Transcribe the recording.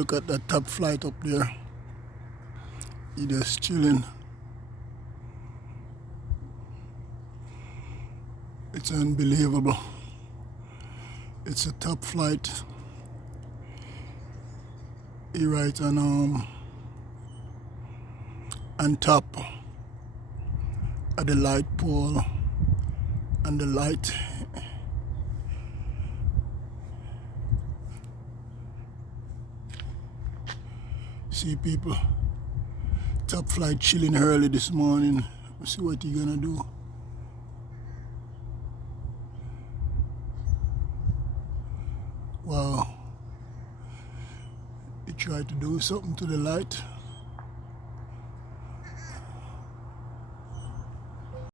look at that top flight up there. He just chilling. It's unbelievable. It's a top flight. He right on top of the light pole and the light. See people, top flight chilling early this morning. Let's see what he gonna do. Wow. He tried to do something to the light.